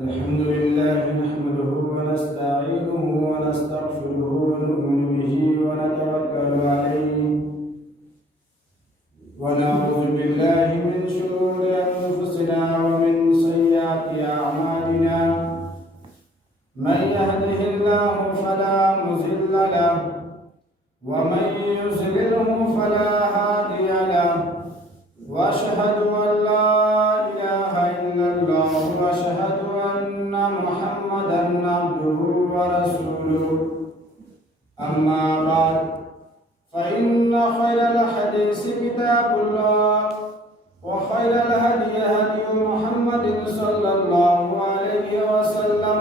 الحمد لله نحمده ونستعينه ونستغفره ونؤمن به ونتوكل عليه ونعوذ بالله من شرور أنفسنا ومن سيئات أعمالنا من يهده الله فلا مضل له ومن يضلله فلا هادي له وأشهد أن لا إله إلا الله وأشهد أن محمدا عبده ورسوله أما بعد فإن خير الحديث كتاب الله وخير الهدي هدي محمد صلى الله عليه وسلم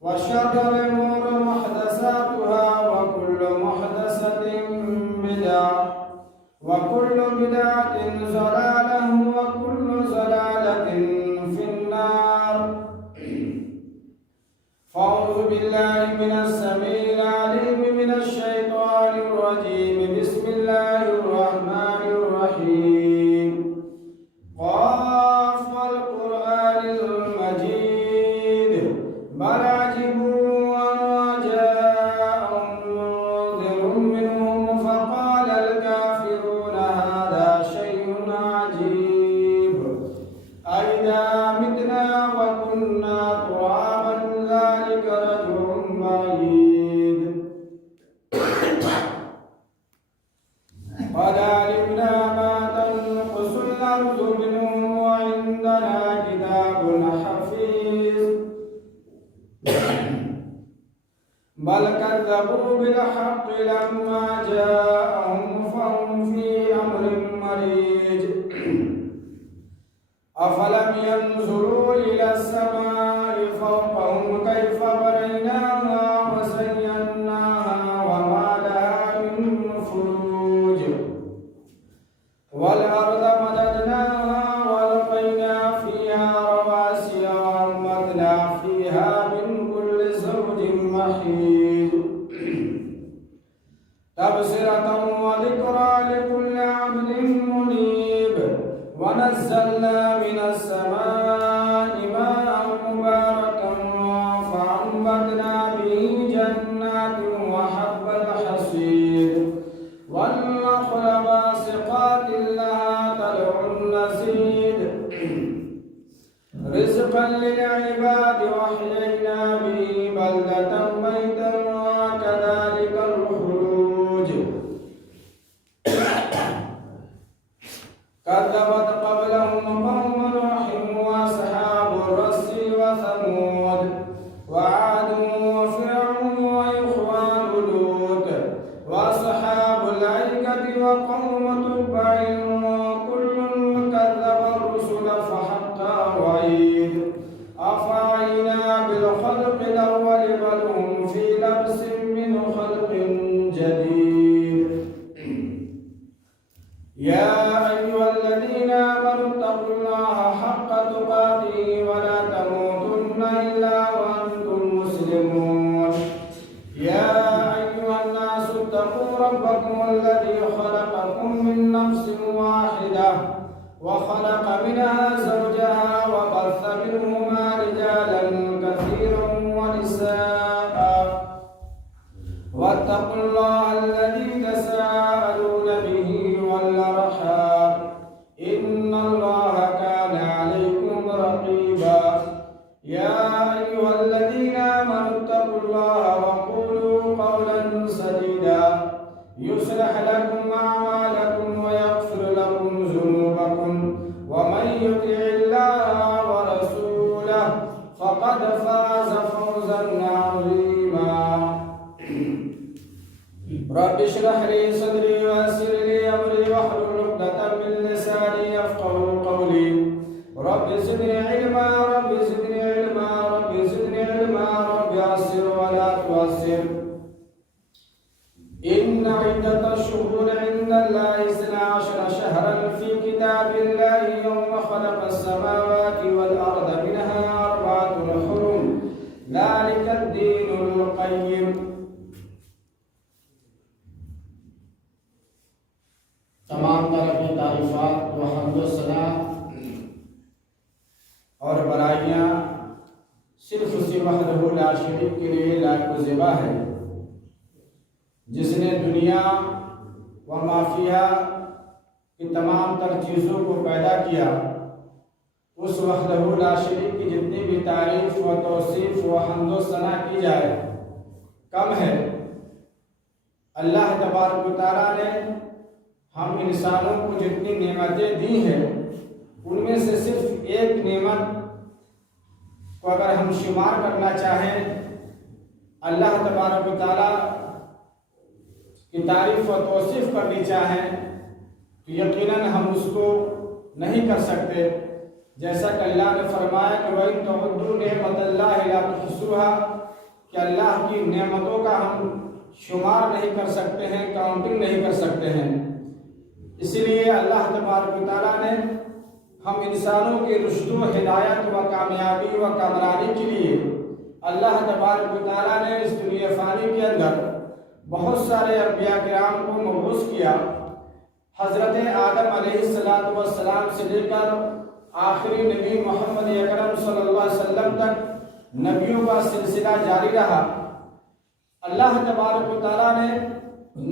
وشر الأمور محدثاتها وكل محدثة بدعة وكل بدعة ضلالة وكل ضلالة في النار. فأعوذ بالله من السميع العليم من الشيطان الرجيم. بسم الله الرحمن الرحيم. قاف والقرآن المجيد بل عجبوا أن جاءهم منذر منهم فقال الكافرون هذا شيء عجيب أئذا متنا وكنا ترابا ذلك رجل بعيد. قد علمنا ما تنقص الأرض منهم وعندنا كتاب حفيظ. بل كذبوا بالحق لما جاءهم فهم في أمر مريج. أفلم ينظروا إلى السماء فوقهم كيف بنيناها وزيناها وما لها من فروج والأرض مددناها وألقينا فيها رواسي وأنبتنا فيها من كل زوج بحيث تبصرة وذكرى لكل عبد منيب. ونزلنا من السماء ماء مباركا فأنبتنا به جنات وحب الحصيد والنخل باسقات لها طلع نضيد رزقا للعباد وأحيينا به بلدة ميتا وكذلك الخروج. كذبت قبلهم قوم نوح وأصحاب الرس وثمود وعاد وفرعون وإخوان لوط وأصحاب الأيكة وقوم تبع كل كذب الرسل فحق وعيد. أفعينا بالخلق الأول بل هم في لبس من خلق جديد. يا أيها الذين آمنوا اتقوا الله حق تقاته ولا تموتن إلا وأنتم مسلمون. يا أيها الناس اتقوا ربكم الذي خلقكم من نفس واحدة وخلق منها زوجها وبث منهما رجالا كثيرا ونساء واتقوا الله الذي تساءلون به والأرحام إن الله كان عليكم رقيبا. يا أيها الذين آمنوا اتقوا الله وقولوا قولا سديدا يصلح لكم أعمالكم ويغفر لكم ذنوبكم ومن يطع الله ورسوله فقد فاز فوزا عظيما. رب اشرح لي صدري ويسر لي أمري واحلل عقدة من لساني يفقهوا قولي. رب زدني علما رب زدني علما رب زدني علما رب يسر ولا تعسر. إن عدة الشهور عند الله 12 شهرا في كتاب الله يوم خلق السماوات والأرض منها 4 حرم ذلك الدين القيم. لا شریک کے لیے لائق و زیبا ہے، جس نے دنیا و ما فیہا کی تمام تر چیزوں کو پیدا کیا، اس وحدہ لا شریک کی جتنی بھی تعریف و توصیف و حمد و ثنا کی جائے کم ہے۔ اللہ تبارک و تعالیٰ نے ہم انسانوں کو جتنی نعمتیں دی ہیں ان میں سے صرف ایک نعمت کو اگر ہم شمار کرنا چاہیں، اللہ تبارک و تعالیٰ کی تعریف و توصیف کرنی چاہیں تو یقیناً ہم اس کو نہیں کر سکتے، جیسا کہ اللہ نے فرمایا کہ وَإِن تَعُدُّوا نِعْمَتَ اللَّهِ لَا تُحْصُوهَا، کہ اللہ کی نعمتوں کا ہم شمار نہیں کر سکتے ہیں، کاؤنٹنگ نہیں کر سکتے ہیں۔ اسی لیے اللہ تبارک و تعالیٰ نے ہم انسانوں کی رشد و ہدایت و کامیابی و کامرانی کے لیے اللہ تبارک و تعالیٰ نے اس دنیا فانی کے اندر بہت سارے انبیاء کرام کو مبعوث کیا۔ حضرت آدم علیہ السلام سے لے کر آخری نبی محمد اکرم صلی اللہ علیہ وسلم تک نبیوں کا سلسلہ جاری رہا۔ اللہ تبارک و تعالیٰ نے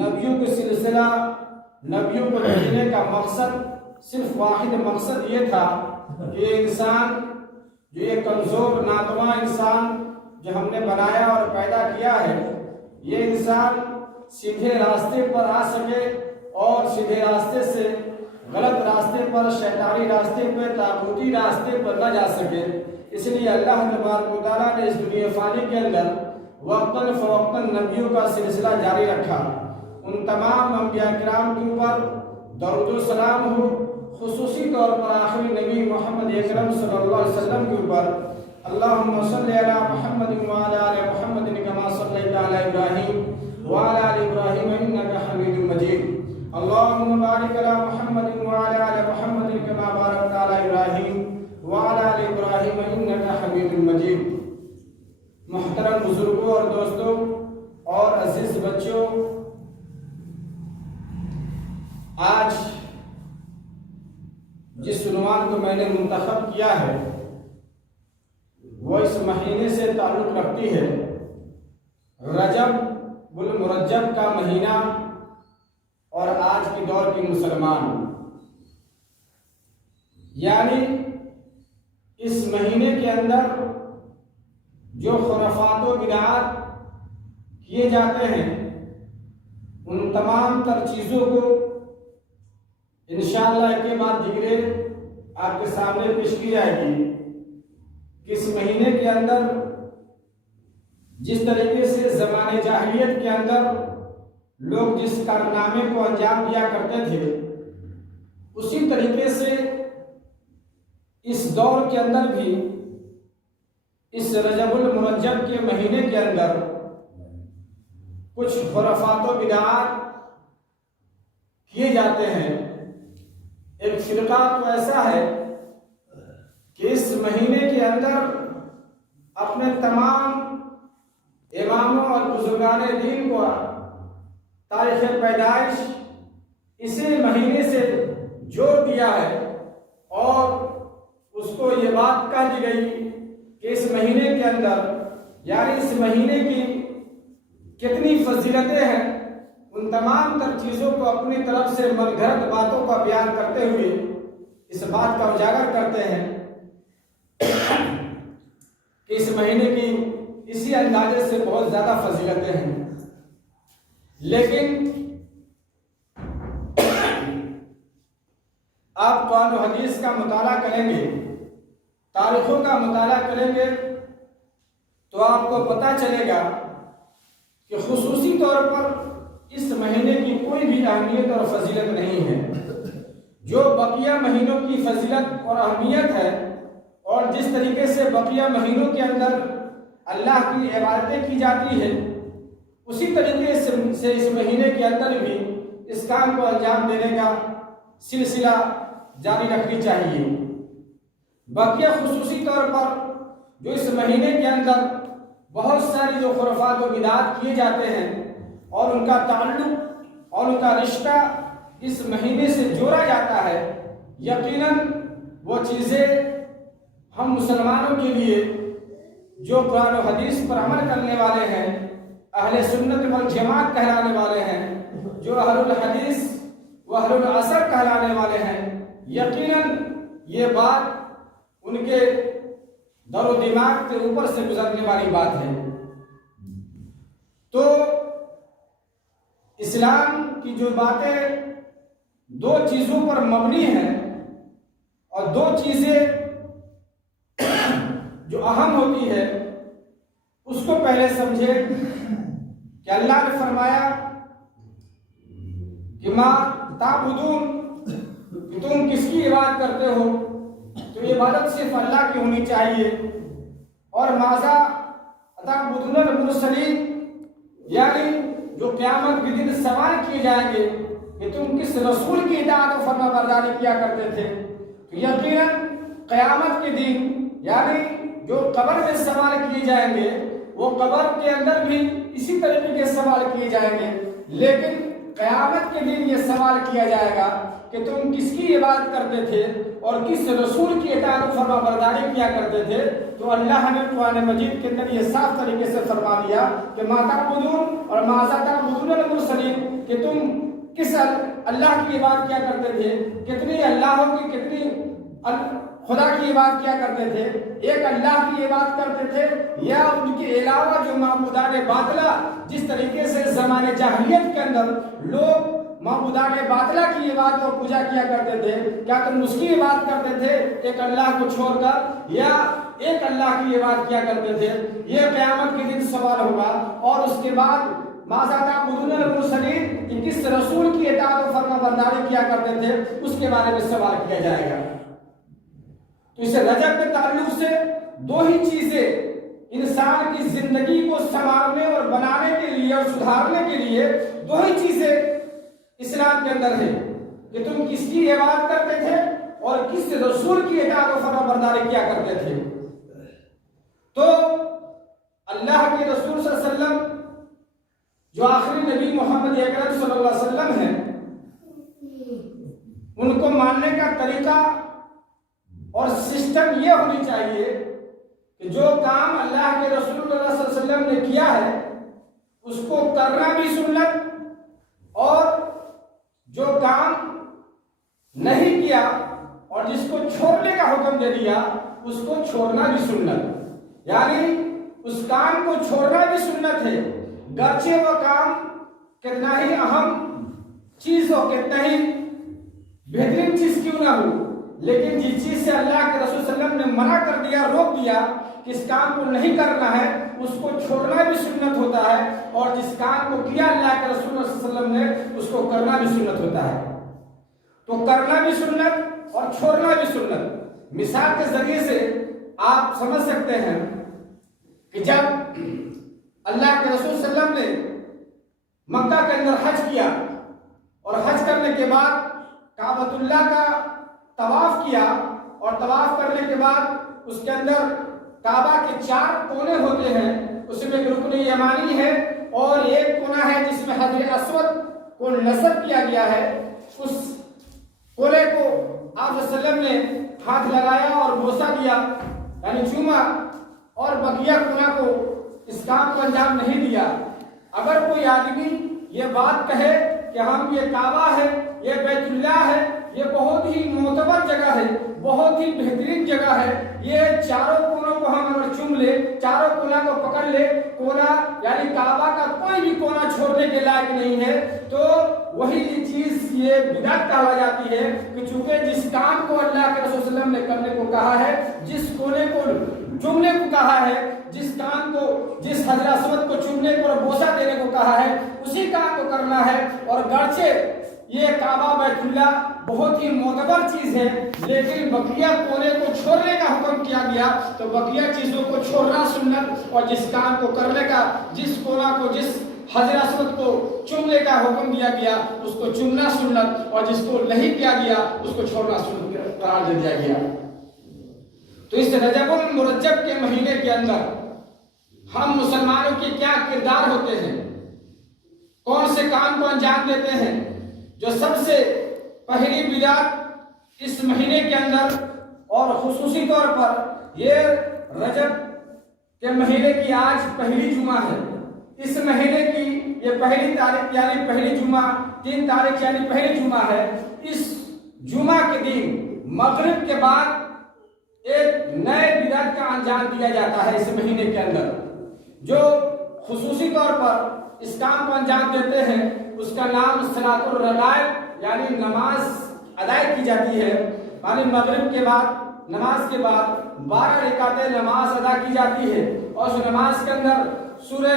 نبیوں کے سلسلہ، نبیوں کو بھیجنے کا مقصد صرف واحد مقصد یہ تھا کہ یہ انسان، جو یہ کمزور ناتواں انسان جو ہم نے بنایا اور پیدا کیا ہے، یہ انسان سیدھے راستے پر آ سکے اور سیدھے راستے سے غلط راستے پر، شیطانی راستے پر، طاغوتی راستے پر نہ جا سکے۔ اس لیے اللہ تبارک و تعالیٰ نے اس دنیا فانی کے اندر وقتاً فوقتاً نبیوں کا سلسلہ جاری رکھا۔ ان تمام انبیاء کرام کے اوپر درود و سلام ہو، خصوصی طور پر آخری نبی محمد اکرم صلی اللہ علیہ وسلم کے اوپر۔ اللہم صلی علی محمد وعلی آل محمد کما صلیت علی ابراہیم وعلی آل ابراہیم انک حمید مجید۔ اللہم بارک علی محمد وعلی آل محمد کما بارکت علی ابراہیم وعلی آل ابراہیم انک حمید مجید۔ محترم بزرگوں اور دوستوں اور عزیز بچوں، آج جس عنوان کو میں نے منتخب کیا ہے وہ اس مہینے سے تعلق رکھتی ہے، رجب المرجب کا مہینہ اور آج کے دور کے مسلمان، یعنی اس مہینے کے اندر جو خرافات و بدعات کیے جاتے ہیں ان تمام تر چیزوں کو انشاءاللہ ایک کے بعد دیگرے آپ کے سامنے پیش کی جائے گی کہ اس مہینے کے اندر جس طریقے سے زمانے جاہلیت کے اندر لوگ جس کارنامے کو انجام دیا کرتے تھے، اسی طریقے سے اس دور کے اندر بھی اس رجب المرجب کے مہینے کے اندر کچھ خرافات و بدعات کیے جاتے ہیں۔ ایک فرقہ تو ایسا ہے کہ اس مہینے کے اندر اپنے تمام اماموں اور بزرگان دین کو تاریخ پیدائش اسی مہینے سے جوڑ دیا ہے، اور اس کو یہ بات کہہ دی گئی کہ اس مہینے کے اندر، یعنی اس مہینے کی کتنی فضیلتیں ہیں، ان تمام تر چیزوں کو اپنی طرف سے من گھڑت باتوں کا بیان کرتے ہوئے اس بات کا اجاگر کرتے ہیں کہ اس مہینے کی اسی اندازے سے بہت زیادہ فضیلتیں ہیں۔ لیکن آپ قرآن و حدیث کا مطالعہ کریں گے، تاریخوں کا مطالعہ کریں گے تو آپ کو پتہ چلے گا کہ خصوصی طور پر اس مہینے کی کوئی بھی اہمیت اور فضیلت نہیں ہے۔ جو بقیہ مہینوں کی فضیلت اور اہمیت ہے، اور جس طریقے سے بقیہ مہینوں کے اندر اللہ کی عبادتیں کی جاتی ہے، اسی طریقے سے اس مہینے کے اندر بھی اس کام کو انجام دینے کا سلسلہ جاری رکھنی چاہیے۔ بقیہ خصوصی طور پر جو اس مہینے کے اندر بہت ساری جو خرافات و بدعات کیے جاتے ہیں اور ان کا تعلق اور ان کا رشتہ اس مہینے سے جوڑا جاتا ہے، یقیناً وہ چیزیں ہم مسلمانوں کے لیے جو قرآن و حدیث پر عمل کرنے والے ہیں، اہل سنت والجماعت کہلانے والے ہیں، جو اہل الحدیث و اہل العصر کہلانے والے ہیں، یقیناً یہ بات ان کے در و دماغ کے اوپر سے گزرنے والی بات ہے۔ تو اسلام کی جو باتیں دو چیزوں پر مبنی ہیں، اور دو چیزیں جو اہم ہوتی ہے اس کو پہلے سمجھے کہ اللہ نے فرمایا کہ ما تعبدون، کہ تم کس کی عبادت کرتے ہو، تو یہ عبادت صرف اللہ کی ہونی چاہیے۔ اور ماذا تعبدون المرسلین، یعنی جو قیامت کے دن سوال کیے جائیں گے کہ تم کس رسول کی اطاعت و فرما برداری کیا کرتے تھے، تو یقیناً قیامت کے دن یعنی جو قبر میں سوال کیے جائیں گے وہ قبر کے اندر بھی اسی طریقے کے سوال کیے جائیں گے، لیکن قیامت کے دن یہ سوال کیا جائے گا کہ تم کس کی عبادت کرتے تھے اور کس رسول کی اطاعت و فرما برداری کیا کرتے تھے۔ تو اللہ نے قرآن مجید کے اندر یہ صاف طریقے سے فرما دیا کہ ما تعبدون اور ما تعبدون المرسلین، کہ تم کس اللہ کی عبادت کیا کرتے تھے، کتنی اللہوں کی، کتنی خدا کی عبادت کیا کرتے تھے، ایک اللہ کی عبادت کرتے تھے یا ان کے علاوہ جو معبودان باطلہ، جس طریقے سے زمانے جاہلیت کے اندر لوگ معبودان باطلہ کی عبادت اور پوجا کیا کرتے تھے، کیا تم اس کی عبادت کرتے تھے ایک اللہ کو چھوڑ کر، یا ایک اللہ کی عبادت کیا کرتے تھے؟ یہ قیامت کے دن سوال ہوگا۔ اور اس کے بعد ماذا تعبدون المرسلین، کہ کس رسول کی اطاعت و فرما برداری کیا کرتے تھے، اس کے بارے میں سوال کیا جائے گا۔ تو اس رجب کے تعلق سے دو ہی چیزیں انسان کی زندگی کو سنوارنے اور بنانے کے لیے اور سدھارنے کے لیے، دو ہی چیزیں اسلام کے اندر ہے کہ تم کس کی عبادت کرتے تھے اور کس رسول کی اطاعت و فرما برداری کیا کرتے تھے۔ تو اللہ کے رسول صلی اللہ علیہ وسلم جو آخری نبی محمد اکرم صلی اللہ علیہ وسلم ہیں، ان کو ماننے کا طریقہ اور سسٹم یہ ہونی چاہیے کہ جو کام اللہ کے رسول اللہ صلی اللہ علیہ وسلم نے کیا ہے اس کو کرنا بھی سنت، اور جو کام نہیں کیا اور جس کو چھوڑنے کا حکم دے دیا اس کو چھوڑنا بھی سنت، یعنی اس کام کو چھوڑنا بھی سنت ہے، گرچہ وہ کام کتنا ہی اہم چیز ہو، کتنا ہی بہترین چیز کیوں نہ ہو، لیکن جس چیز سے اللہ کے رسول صلی اللہ علیہ وسلم نے منع کر دیا، روک دیا کہ اس کام کو نہیں کرنا ہے، اس کو چھوڑنا بھی سنت ہوتا ہے، اور جس کام کو کیا اللہ کے رسول صلی اللہ علیہ وسلم نے اس کو کرنا بھی سنت ہوتا ہے۔ تو کرنا بھی سنت اور چھوڑنا بھی سنت۔ مثال کے ذریعے سے آپ سمجھ سکتے ہیں کہ جب اللہ کے رسول صلی اللہ علیہ وسلم نے مکہ کے اندر حج کیا اور حج کرنے کے بعد کعبۃ اللہ کا طواف کیا، اور طواف کرنے کے بعد اس کے اندر کعبہ کے 4 کونے ہوتے ہیں، اس میں ایک رکن یمانی ہے اور ایک کونا ہے جس میں حجر اسود کو نصب کیا گیا ہے۔ اس کونے کو آپ صلی اللہ علیہ وسلم نے ہاتھ لگایا اور بوسہ دیا، یعنی چوما، اور بقیہ کونا کو اس کام کو انجام نہیں دیا۔ اگر کوئی آدمی یہ بات کہے کہ ہم یہ کعبہ ہے، یہ بیت اللہ ہے، یہ بہت ہی معتبر جگہ ہے، بہت ہی بہترین جگہ ہے، یہ چاروں کونوں کو ہم اگر چوم لے، چاروں کونا کو پکڑ لے، کونا یعنی کعبہ کا کوئی بھی کونا چھوڑنے کے لائق نہیں ہے، تو وہی چیز یہ بدعت کہا جاتی ہے کہ چونکہ جس کام کو اللہ کے رسول صلی اللہ علیہ وسلم نے کرنے کو کہا ہے، جس کونے کو چومنے کو کہا ہے، جس کام کو، جس حجر اسود کو چومنے کو اور بوسہ دینے کو کہا ہے، اسی کام کو کرنا ہے۔ اور گرچہ یہ کعبہ بیت اللہ بہت ہی معتبر چیز ہے، لیکن بقیہ کونے کو چھوڑنے کا حکم کیا گیا، تو بقیہ چیزوں کو چھوڑنا سنت، اور جس کام کو کرنے کا، جس کونا کو، جس حجر اسود کو چومنے کا حکم دیا گیا اس کو چومنا سنت، اور جس کو نہیں کیا گیا اس کو چھوڑنا سنت قرار دے دیا گیا۔ تو اس رجب المرجب کے مہینے کے اندر ہم مسلمانوں کے کیا کردار ہوتے ہیں، کون سے کام کو انجام دیتے ہیں؟ جو سب سے پہلی بدعت اس مہینے کے اندر اور خصوصی طور پر یہ رجب کہ مہینے کی آج پہلی جمعہ ہے، اس مہینے کی یہ پہلی تاریخ یعنی پہلی جمعہ، 3 تاریخ یعنی پہلی جمعہ ہے، اس جمعہ کے دن مغرب کے بعد ایک نئے بدعت کا انجام دیا جاتا ہے اس مہینے کے اندر، جو خصوصی طور پر اس کام کو انجام دیتے ہیں، اس کا نام صلاۃ الرغائب یعنی نماز ادا کی جاتی ہے، یعنی مغرب کے بعد نماز کے بعد 12 رکعتیں نماز ادا کی جاتی ہے، اور اس نماز کے اندر سورہ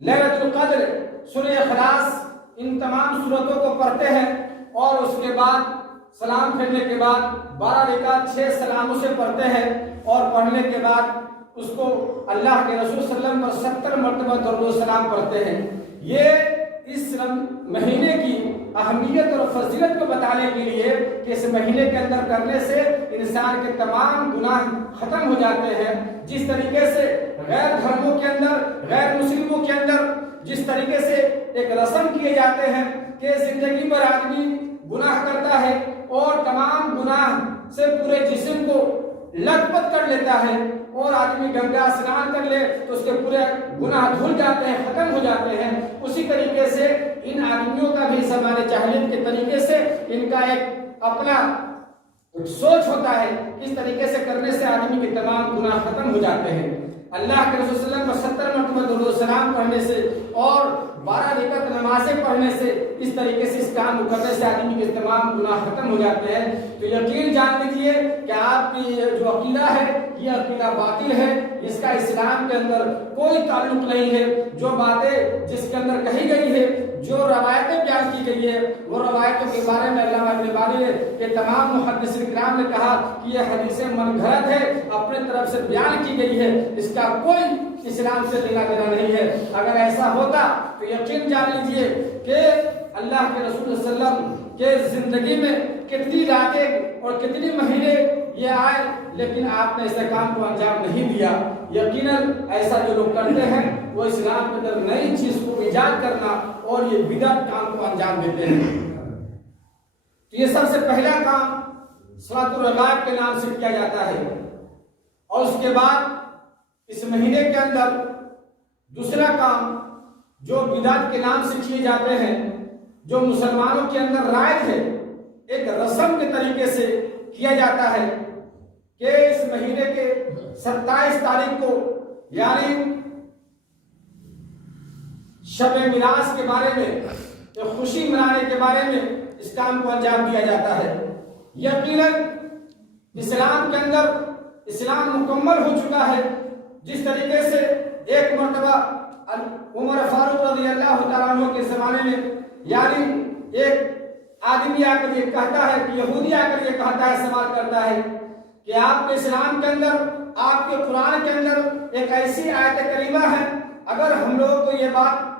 لیلۃ القدر، سورہ اخلاص، ان تمام سورتوں کو پڑھتے ہیں، اور اس کے بعد سلام پھیرنے کے بعد 12 رکعت 6 سلاموں سے پڑھتے ہیں، اور پڑھنے کے بعد اس کو اللہ کے رسول صلی اللہ علیہ وسلم پر 70 مرتبہ درود و سلام پڑھتے ہیں۔ یہ اس مہینے کی اہمیت اور فضیلت کو بتانے کے لیے کہ اس مہینے کے اندر کرنے سے انسان کے تمام گناہ ختم ہو جاتے ہیں، جس طریقے سے غیر دھرموں کے اندر، غیر مسلموں کے اندر جس طریقے سے ایک رسم کیے جاتے ہیں کہ زندگی بھر آدمی گناہ کرتا ہے اور تمام گناہ سے پورے جسم کو لت پت کر لیتا ہے، اور آدمی گنگا اسنان کر لے تو اس کے پورے گناہ دھل جاتے ہیں، ختم ہو جاتے ہیں، اسی طریقے سے ان آدمیوں کا بھی زمانے جاہلیت کے طریقے سے ان کا ایک اپنا سوچ ہوتا ہے، اس طریقے سے کرنے سے آدمی کے تمام گناہ ختم ہو جاتے ہیں۔ اللہ کے رسول صلی اللہ علیہ وسلم کو 70 مرتبہ درود و سلام پڑھنے سے اور 12 رکعت نمازیں پڑھنے سے، اس طریقے سے اس کام کو کرنے سے آدمی کے تمام گناہ ختم ہو جاتے ہیں۔ تو یقین جان لیجیے کہ آپ کی جو عقیدہ ہے یہ عقیدہ باطل ہے، اس کا اسلام کے اندر کوئی تعلق نہیں ہے۔ جو باتیں جس کے اندر کہی گئی ہے، جو روایتیں بیان کی گئی ہے، وہ روایتوں کے بارے میں علامہ ابن باری کے تمام محدثین کرام نے کہا کہ یہ حدیثیں من گھڑت ہے، اپنے طرف سے بیان کی گئی ہے، اس کا کوئی اسلام سے لینا دینا نہیں ہے۔ اگر ایسا ہوتا تو یقین جان لیجیے کہ اللہ کے رسول صلی اللہ علیہ وسلم کے زندگی میں کتنی راتیں اور کتنی مہینے یہ آئے، لیکن آپ نے ایسے کام کو انجام نہیں دیا۔ یقیناً ایسا جو لوگ کرتے ہیں وہ اسلام کے اندر نئی چیز کو ایجاد کرنا اور یہ بدعت کام کو انجام دیتے ہیں۔ تو یہ سب سے پہلا کام صلاۃ الرغائب کے نام سے کیا جاتا ہے، اور اس کے بعد اس مہینے کے اندر دوسرا کام جو بدعت کے نام سے کیے جاتے ہیں، جو مسلمانوں کے اندر رائج ہے، ایک رسم کے طریقے سے کیا جاتا ہے کہ اس مہینے کے 27 تاریخ کو یعنی شب میراث کے بارے میں، ایک خوشی منانے کے بارے میں اس کام کو انجام دیا جاتا ہے۔ یقیناً اسلام کے اندر اسلام مکمل ہو چکا ہے، جس طریقے سے ایک مرتبہ عمر فاروق رضی اللہ تعالیٰ عنہ کے زمانے میں یعنی ایک آدمی آ کر یہ کہتا ہے کہ یہودی آ کر یہ کہتا ہے، سوال کرتا ہے کہ آپ کے اسلام کے اندر، آپ کے قرآن کے اندر ایک ایسی آیت کریمہ ہے، اگر ہم لوگ کو یہ بات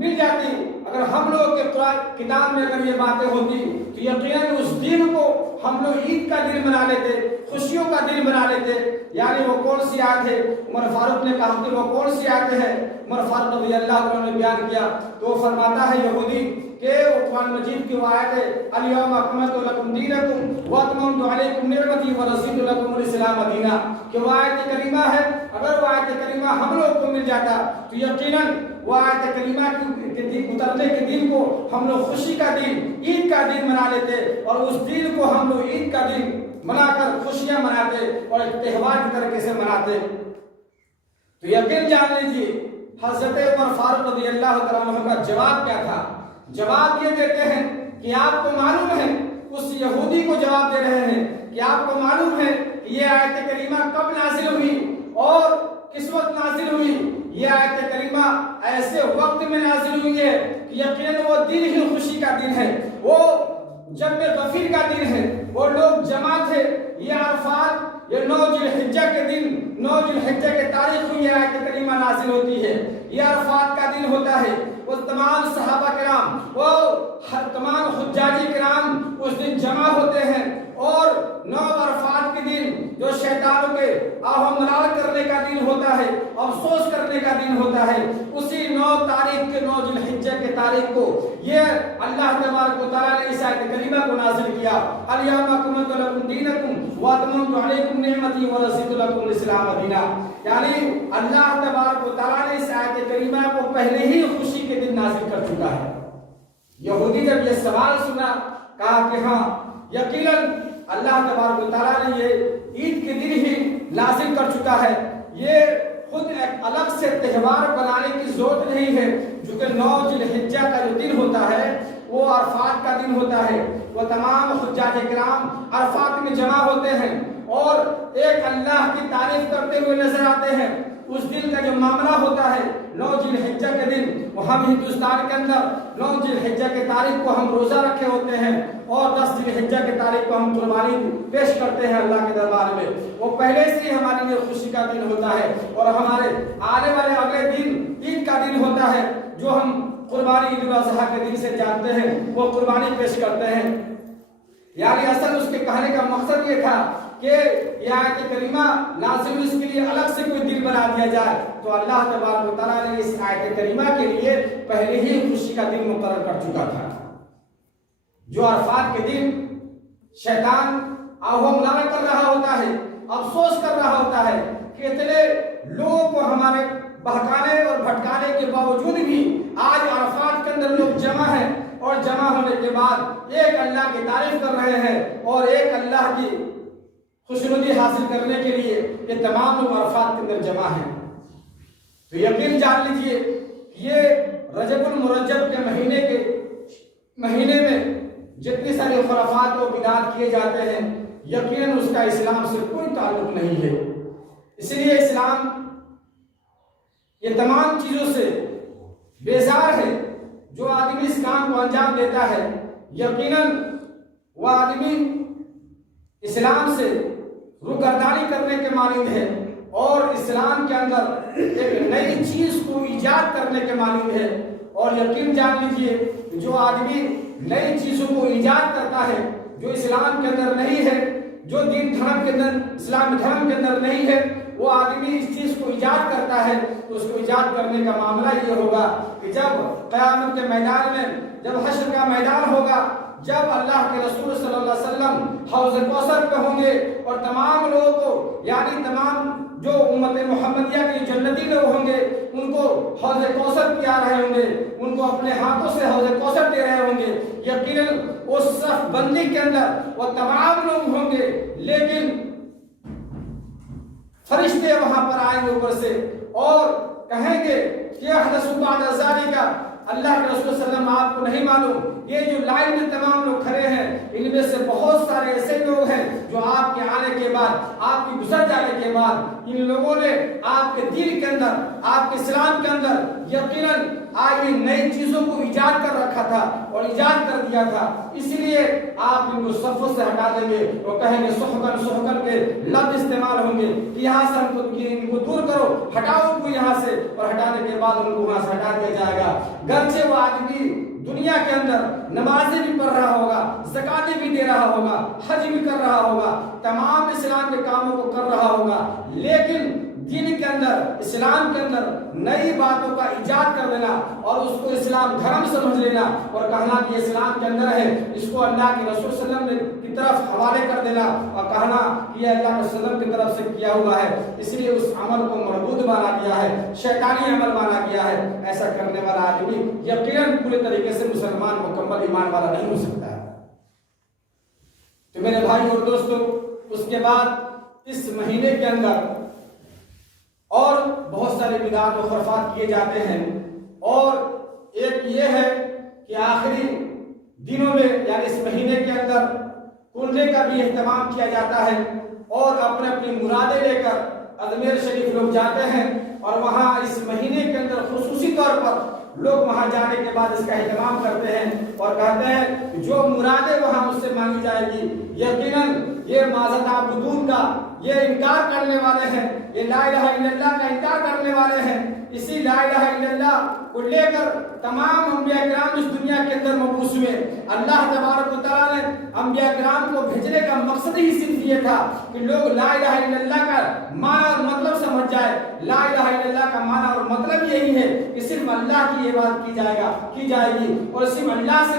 مل جاتی، اگر ہم لوگ کے قرآن کتاب میں اگر یہ باتیں ہوتی تو یقیناً اس دن کو ہم لوگ عید کا دن بنا لیتے، خوشیوں کا دن بنا لیتے۔ یعنی وہ کون سی آیت ہے؟ عمر فاروق نے کہا کہ وہ کون سی آیت ہے؟ عمر فاروق رضی اللہ عنہ نے بیان کیا تو وہ فرماتا ہے یہودی کہ وہ قرآن مجید کی وہ آیت ہے، الیوم اکملت لکم دینکم واتممت علیکم نعمتی ورضیت لکم الاسلام دینا، کہ وہ آیت کریمہ ہے۔ اگر وہ آیت کریمہ ہم لوگ کو مل جاتا تو یقیناً وہ آیت کریمہ کے اترنے کے دن کو ہم لوگ خوشی کا دن، عید کا دن منا لیتے، اور اس دن کو ہم لوگ عید کا دن منا کر خوشیاں مناتے اور ایک تہوار کی طریقے سے مناتے۔ تو یقین جان لیجیے حضرت عمر فاروق رضی اللہ تعالیٰ عنہ کا جواب کیا تھا؟ جواب یہ دیتے ہیں کہ آپ کو معلوم ہے، اس یہودی کو جواب دے رہے ہیں کہ آپ کو معلوم ہے کہ یہ آیت کریمہ کب نازل ہوئی اور کس وقت نازل ہوئی؟ یہ آیت کریمہ ایسے وقت میں نازل ہوئی ہے کہ یقیناً وہ دن ہی خوشی کا دن ہے، وہ جب غفیر کا دن ہے، وہ لوگ جمع تھے۔ یہ عرفات، یہ 9 ذی الحجہ کے دن، 9 ذی الحجہ کے تاریخ کو یہ آیت کریمہ نازل ہوتی ہے۔ یہ عرفات کا دن ہوتا ہے، وہ تمام صحابہ کرام، وہ تمام حجاجی کرام اس دن جمع ہوتے ہیں، اور 9 عرفات کے دن جو شیطانوں کے آہ و ملال کرنے کا دن ہوتا ہے، افسوس کرنے کا دن ہوتا ہے، اسی 9 تاریخ کے 9 ذی الحجہ کے تاریخ کو یہ اللہ تبارک و تعالیٰ نے اس آیت کریمہ کو نازل کیا، الیوم اکملت لکم دینکم واتممت علیکم نعمتی ورضیت لکم الاسلام دینا۔ یعنی اللہ تبارک و تعالیٰ نے اس آیت کریمہ کو پہلے ہی خوشی کے دن نازل کر چکا ہے۔ یہودی جب یہ سوال سنا کہا کہ ہاں یقیناً اللہ تبارک و تعالیٰ نے یہ عید کے دن ہی نازل کر چکا ہے، یہ خود ایک الگ سے تہوار بنانے کی ضرورت نہیں ہے، جو کہ 9 ذی الحجہ کا جو دن ہوتا ہے وہ عرفات کا دن ہوتا ہے، وہ تمام حجاج کرام عرفات میں جمع ہوتے ہیں اور ایک اللہ کی تعریف کرتے ہوئے نظر آتے ہیں۔ اس دن کا جو معاملہ ہوتا ہے 9 ذی الحجہ کے دن، وہ ہم ہندوستان کے اندر 9 ذی الحجہ کے تاریخ کو ہم روزہ رکھے ہوتے ہیں اور 10 ذی الحجہ کے تاریخ کو ہم قربانی پیش کرتے ہیں اللہ کے دربار میں۔ وہ پہلے سے ہی ہمارے لیے خوشی کا دن ہوتا ہے اور ہمارے آنے والے اگلے دن عید کا دن ہوتا ہے، جو ہم قربانی عید الاضحیٰ کے دن سے جانتے ہیں، وہ قربانی پیش کرتے ہیں۔ یعنی اصل اس کے کہنے کا مقصد یہ تھا کہ یہ آیت کریمہ لازم اس کے لیے الگ سے کوئی دن بنا دیا جائے، تو اللہ تبارک و تعالیٰ نے اس آیت کریمہ کے لیے پہلے ہی خوشی کا دن مقرر کر چکا تھا۔ جو عرفات کے دن شیطان آہوم نہ کر رہا ہوتا ہے، افسوس کر رہا ہوتا ہے کہ اتنے لوگوں کو ہمارے بہکانے اور بھٹکانے کے باوجود بھی آج عرفات کے اندر لوگ جمع ہیں اور جمع ہونے کے بعد ایک اللہ کی تعریف کر رہے ہیں اور ایک اللہ کی خوشنودی حاصل کرنے کے لیے یہ تمام لوگ عرفات کے اندر جمع ہیں۔ تو یقین جان لیجئے یہ رجب المرجب کے مہینے میں جتنی ساری خرافات و بدعات کیے جاتے ہیں، یقیناً اس کا اسلام سے کوئی تعلق نہیں ہے۔ اس لیے اسلام یہ تمام چیزوں سے بیزار ہے۔ جو آدمی اس کام کو انجام دیتا ہے، یقیناً وہ آدمی اسلام سے روگردانی کرنے کے مانند ہے اور اسلام کے اندر ایک نئی چیز کو ایجاد کرنے کے مانند ہے۔ اور یقین جان لیجئے جو آدمی نئی چیزوں کو ایجاد کرتا ہے، جو اسلام کے اندر نہیں ہے، جو دین دھرم کے اندر اسلام دھرم کے اندر نہیں ہے، وہ آدمی اس چیز کو ایجاد کرتا ہے تو اس کو ایجاد کرنے کا معاملہ یہ ہوگا کہ جب قیامت کے میدان میں، جب حشر کا میدان ہوگا، جب اللہ کے رسول صلی اللہ علیہ وسلم حوض کوثر پہ ہوں گے اور تمام لوگوں کو، یعنی تمام جو امت محمدیہ کے جنتی لوگ ہوں گے، ان کو حوض کوثر پیا رہے ہوں گے، ان کو اپنے ہاتھوں سے حوض کوثر دے رہے ہوں گے، یقیناً اس صف بندی کے اندر وہ تمام لوگ ہوں گے، لیکن فرشتے وہاں پر آئیں گے اوپر سے اور کہیں گے کہ احدث بعد ذالک، اللہ کے رسول صلی اللہ علیہ وسلم آپ کو نہیں معلوم یہ جو لائن میں تمام لوگ کھڑے ہیں، ان میں سے بہت سارے ایسے لوگ ہیں جو آپ کے آنے کے بعد، آپ کی گزر جانے کے بعد، ان لوگوں نے آپ کے دین کے اندر، آپ کے اسلام کے اندر یقیناً آئی نئی چیزوں کو ایجاد کر رکھا تھا اور ایجاد کر دیا تھا، اس لیے آپ ان کو صفوں سے ہٹا دیں گے۔ وہ کہیں گے سحقن کے لفظ استعمال ہوں گے کہ یہاں سے ان کو دور کرو، ہٹاؤ ان کو یہاں سے، اور ہٹانے کے بعد ان کو وہاں سے ہٹا دیا جائے گا۔ گرچہ وہ آدمی دنیا کے اندر نمازیں بھی پڑھ رہا ہوگا، زکاتیں بھی دے رہا ہوگا، حج بھی کر رہا ہوگا، تمام اسلام کے کاموں کو کر رہا ہوگا، لیکن دین کے اندر، اسلام کے اندر نئی باتوں کا ایجاد کر دینا اور اس کو اسلام دھرم سمجھ لینا اور کہنا کہ یہ اسلام کے اندر ہے، اس کو اللہ کے رسول صلی اللہ علیہ وسلم کی طرف حوالے کر دینا اور کہنا کہ یہ اللہ کے رسول صلی اللہ علیہ وسلم کی طرف سے کیا ہوا ہے، اس لیے اس عمل کو مردود مانا گیا ہے، شیطانی عمل مانا گیا ہے۔ ایسا کرنے والا آدمی یقیناً پورے طریقے سے مسلمان مکمل ایمان والا نہیں ہو سکتا ہے۔ تو میرے بھائی اور دوستو، اس کے بعد اس مہینے کے اندر اور بہت سارے بدعات و خرافات کیے جاتے ہیں، اور ایک یہ ہے کہ آخری دنوں میں یعنی اس مہینے کے اندر کنڈے کا بھی اہتمام کیا جاتا ہے اور اپنے اپنی مرادیں لے کر اجمیر شریف لوگ جاتے ہیں اور وہاں اس مہینے کے اندر خصوصی طور پر لوگ وہاں جانے کے بعد اس کا اہتمام کرتے ہیں اور کہتے ہیں کہ جو مرادیں وہاں اس سے مانگی جائے گی، یقیناً یہ معذرت عبدون کا یہ انکار کرنے والے ہیں، یہ لا الہ الا اللہ کا انکار کرنے والے ہیں، اسی لا الہ الا اللہ کو لے کر تمام انبیاء کرام اس دنیا کے اندر مبعوث ہوئے۔ اللہ تبارک و تعالیٰ نے انبیاء کرام کو بھیجنے کا مقصد ہی صرف یہ تھا کہ لوگ لا الہ الا اللہ کا معنی اور مطلب سمجھ جائے۔ لا الہ الا اللہ کا معنی اور مطلب یہی ہے کہ صرف اللہ کی عبادت کی جائے گی اور صرف اللہ سے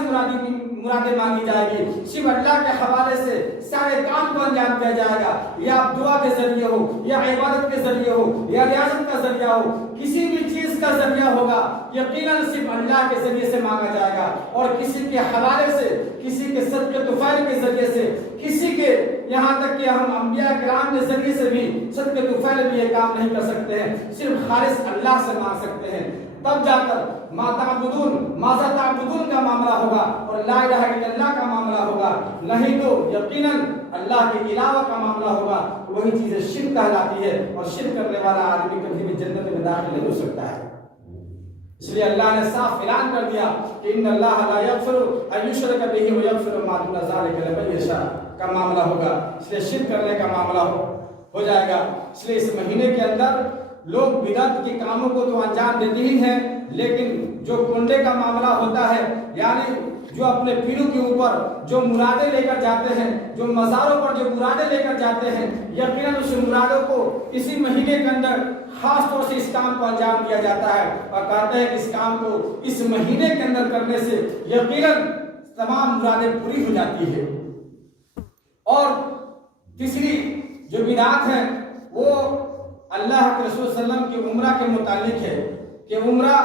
مرادیں مانگی جائے گی، صرف اللہ کے حوالے سے سارے کام کو انجام دیا جائے گا، یا آپ دعا کے ذریعے ہو، یا عبادت کے ذریعے ہو، یا ریاضت کا ذریعہ ہو، کسی بھی چیز کا ذریعہ ہوگا یقیناً صرف اللہ کے ذریعے سے مانگا جائے گا، اور کسی کے حوالے سے، کسی کے صدقے طفیل کے ذریعے سے، کسی کے یہاں تک کہ ہم انبیاء کرام کے ذریعے سے بھی صدقے طفیل بھی یہ کام نہیں کر سکتے ہیں، صرف خالص اللہ سے مانگ سکتے ہیں، تب جا کر ما تعبدون ماذا تعبدون کا معاملہ ہوگا اور لا الہ الا اللہ کا معاملہ ہوگا، نہیں تو یقیناً اللہ کے علاوہ کا معاملہ ہوگا، وہی چیزیں شرک کہلاتی ہے، اور شرک کرنے والا آدمی کبھی بھی جنت میں داخل نہیں ہو سکتا ہے۔ اس لیے اللہ نے صاف اعلان کر دیا کہ ان اللہ لا یغفر ان یشرک بہ ویغفر ما دون ذلک لمن یشاء کا معاملہ ہوگا، اس لیے شرک کرنے کا معاملہ ہو جائے گا۔ اس لیے اس مہینے کے اندر لوگ بدعت کے کاموں کو تو انجام دیتے ہی ہیں، لیکن جو کنڈے کا معاملہ ہوتا ہے، یعنی جو اپنے پیروں کے اوپر جو مرادیں لے کر جاتے ہیں، جو مزاروں پر جو مرادیں لے کر جاتے ہیں، یقیناً اس مرادوں کو اسی مہینے کے اندر خاص طور سے اس کام کو انجام دیا جاتا ہے، اور کہتے ہیں کہ اس کام کو اس مہینے کے اندر کرنے سے یقیناً تمام مرادیں پوری ہو جاتی ہے۔ اور تیسری جو بدعت ہے وہ اللہ کے رسول صلی اللہ علیہ وسلم کی عمرہ کے متعلق ہے کہ عمرہ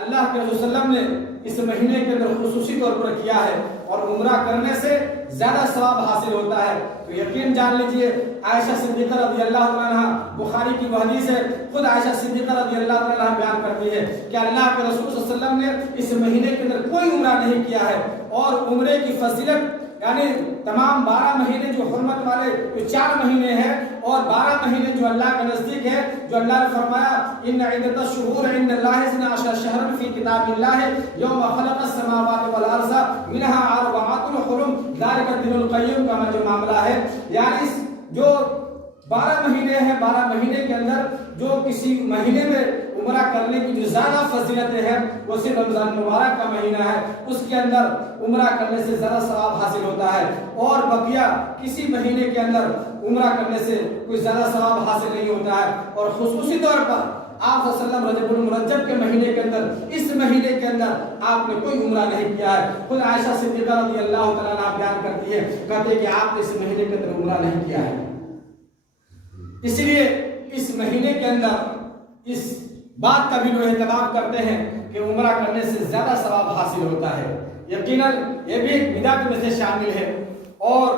اللہ کے رسول صلی اللہ علیہ وسلم نے اس مہینے کے اندر خصوصی طور پر کیا ہے، اور عمرہ کرنے سے زیادہ ثواب حاصل ہوتا ہے۔ تو یقین جان لیجئے عائشہ صدیقہ رضی اللہ تعالیٰ عنہ، بخاری کی وہ حدیث ہے، خود عائشہ صدیقہ رضی اللہ تعالیٰ عنہ بیان کرتی ہے کہ اللہ کے رسول صلی اللہ علیہ وسلم نے اس مہینے کے اندر کوئی عمرہ نہیں کیا ہے، اور عمرے کی فضیلت یعنی تمام 12 مہینے جو حرمت والے جو 4 مہینے ہیں، اور 12 مہینے جو اللہ کے نزدیک ہے، جو اللہ نے فرمایا ان عدت الشہور عند اللہ 12 شہرا فی کتاب اللہ یوم خلق السماوات والارض منها اربعۃ حرم ذلک الدین القیم کا جو معاملہ ہے، یعنی جو 12 مہینے ہیں، 12 مہینے کے اندر جو کسی مہینے میں عمرہ کرنے کی جو زیادہ فضیلتیں ہیں وہ صرف رمضان مبارک کا مہینہ ہے، اس کے اندر عمرہ کرنے سے زیادہ ثواب حاصل ہوتا ہے، اور بقیہ کسی مہینے کے اندر عمرہ کرنے سے کوئی زیادہ ثواب حاصل نہیں ہوتا ہے۔ اور خصوصی طور پر آپ صلی اللہ علیہ وسلم رجب المرجب کے مہینے کے اندر، اس مہینے کے اندر آپ نے کوئی عمرہ نہیں کیا ہے۔ خود عائشہ صدیقہ رضی اللہ تعالیٰ عنہ بیان کرتی ہے، کہتے ہیں کہ آپ نے اس مہینے کے اندر عمرہ نہیں کیا ہے۔ اس لیے اس مہینے کے اندر اس بات کا بھی لوگ اہتمام کرتے ہیں کہ عمرہ کرنے سے زیادہ ثواب حاصل ہوتا ہے۔ یقیناً یہ بھی ایک بدعت میں سے شامل ہے۔ اور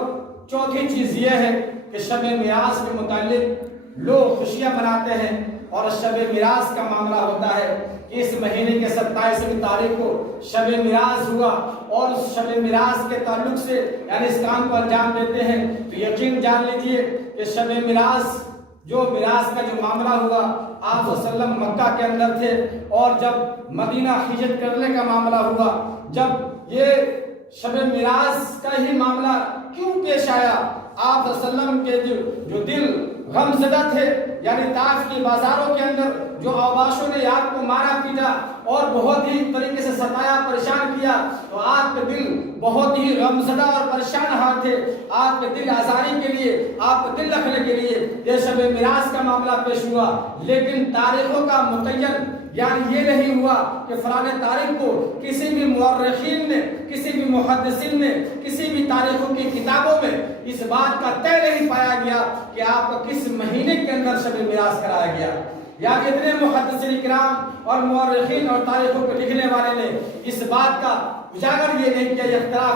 چوتھی چیز یہ ہے کہ شب معراج کے متعلق لوگ خوشیاں مناتے ہیں، اور شب معراج کا معاملہ ہوتا ہے کہ اس مہینے کے 27ویں تاریخ کو شب معراج ہوا، اور اس شب معراج کے تعلق سے یعنی اس کام کو انجام دیتے ہیں۔ تو یقین جان لیجئے کہ شب معراج جو معراج کا جو معاملہ ہوا، آپ صلی اللہ علیہ وسلم مکہ کے اندر تھے، اور جب مدینہ ہجرت کرنے کا معاملہ ہوا، جب یہ شب معراج کا ہی معاملہ کیوں پیش آیا، آپ صلی اللہ علیہ وسلم کے جو دل غم زدہ تھے، یعنی طائف کی بازاروں کے اندر جو اوباشوں نے آپ کو مارا پیٹا اور بہت ہی طریقے سے ستایا پریشان کیا، تو آپ کے دل بہت ہی غم زدہ اور پریشان حال تھے۔ آپ کے دل آزاری کے لیے، آپ کو دل رکھنے کے لیے یہ شب معراج کا معاملہ پیش ہوا، لیکن تاریخوں کا متعین یعنی یہ نہیں ہوا کہ فلاں تاریخ کو کسی بھی مورخین نے، کسی بھی محدثین نے، کسی بھی تاریخوں کی کتابوں میں اس بات کا طے نہیں پایا گیا کہ آپ کو کس مہینے کے اندر شب معراج کرایا گیا۔ یعنی اتنے محدثین کرام اور مورخین اور تاریخوں کو لکھنے والے نے اس بات کا اجاگر یہ نہیں کیا،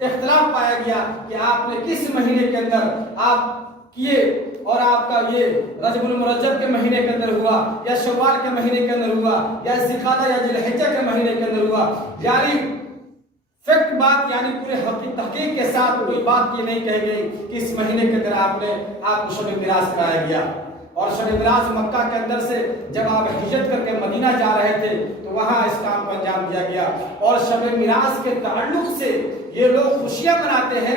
اختلاف پایا گیا کہ آپ نے کس مہینے کے اندر آپ کیے، اور آپ کا یہ رجب المرجب کے مہینے کے اندر ہوا، یا شوال کے مہینے کے اندر ہوا، یا ذوالقعدہ یا ذی الحجہ کے مہینے کے اندر ہوا۔ یعنی فیکٹ بات یعنی پورے تحقیق کے ساتھ کوئی بات یہ نہیں کہی گئی کہ اس مہینے کے اندر آپ کو شب معراج کرایا گیا۔ اور شب معراج مکہ کے اندر سے جب آپ ہجرت کر کے مدینہ جا رہے تھے تو وہاں اس کام کو انجام دیا گیا۔ اور شب معراج کے تعلق سے یہ لوگ خوشیاں مناتے ہیں